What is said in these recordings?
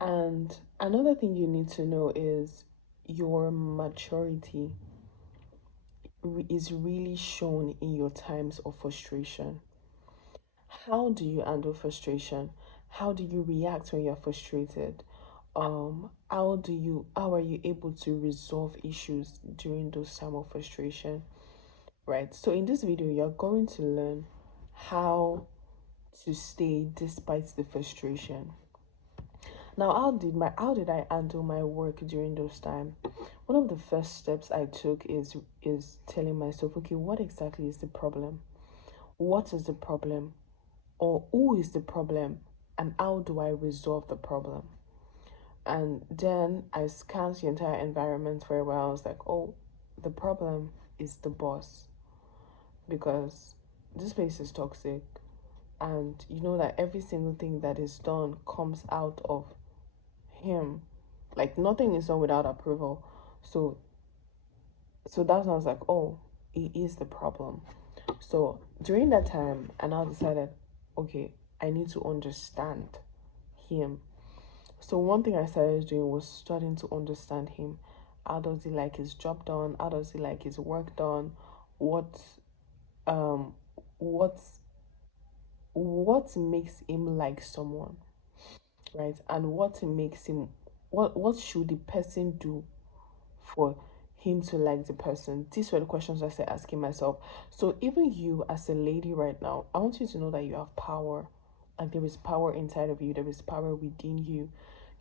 And another thing you need to know is your maturity is really shown in your times of frustration. How do you handle frustration? How do you react when you're frustrated? How are you able to resolve issues during those time of frustration? Right. So in this video, you're going to learn how to stay despite the frustration. Now, how did I handle my work during those time? One of the first steps I took is telling myself, okay, what exactly is the problem? What is the problem? Or who is the problem? And how do I resolve the problem? And then I scanned the entire environment for a while. I was like, oh, the problem is the boss, because this place is toxic, and you know that every single thing that is done comes out of him. Like nothing is done without approval. So that's when I was like, oh, he is the problem. So during that time, I now decided, okay, I need to understand him. So one thing I started doing was starting to understand him. How does he like his job done? How does he like his work done? What um what what makes him like someone, right? And what makes him, what should the person do for him to like the person? These were the questions I started asking myself. So even you as a lady right now, I want you to know that you have power. Like there is power inside of you, there is power within you.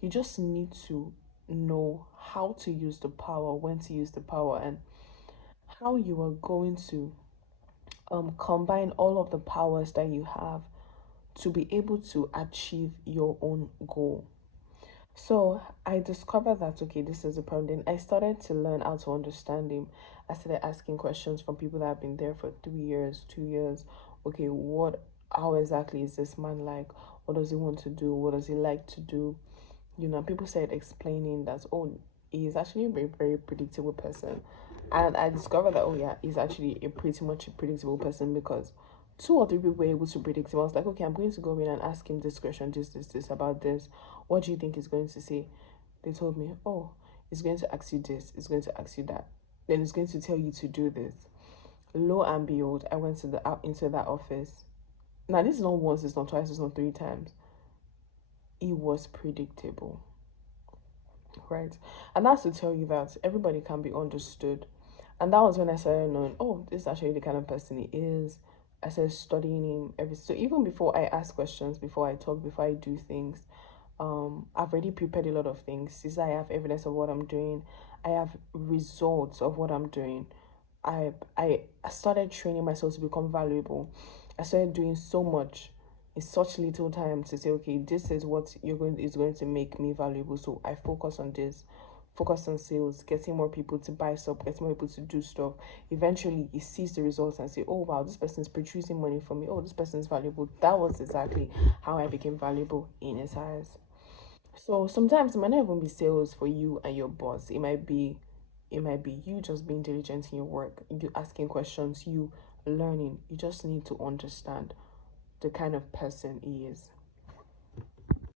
You just need to know how to use the power, when to use the power, and how you are going to combine all of the powers that you have to be able to achieve your own goal. So I discovered that, okay, this is a problem. Then I started to learn how to understand him. I started asking questions from people that have been there for 3 years, 2 years. Okay, how exactly is this man like? What does he want to do? What does he like to do? People started explaining that, oh, he's actually a very, very predictable person. And I discovered that, oh yeah, he's actually a pretty much a predictable person, because two or three people were able to predict him. I was like, okay, I'm going to go in and ask him this question, this about this. What do you think he's going to say? They told me, oh, he's going to ask you this, he's going to ask you that. Then he's going to tell you to do this. Lo and behold, I went to the out into that office. Now this is not once, it's not twice, it's not three times. It was predictable, right? And that's to tell you that everybody can be understood. And that was when I started knowing, oh, this is actually the kind of person he is. I started studying him so even before I ask questions, before I talk, before I do things, I've already prepared a lot of things. Since I have evidence of what I'm doing, I have results of what I'm doing. I started training myself to become valuable. I started doing so much in such little time to say, okay, this is what is going to make me valuable. So I focus on this, focus on sales, getting more people to buy stuff, getting more people to do stuff. Eventually he sees the results and say, oh wow, this person is producing money for me. Oh, this person is valuable. That was exactly how I became valuable in his eyes. So sometimes it might not even be sales for you and your boss. It might be you just being diligent in your work, you asking questions, you learning. You just need to understand the kind of person he is.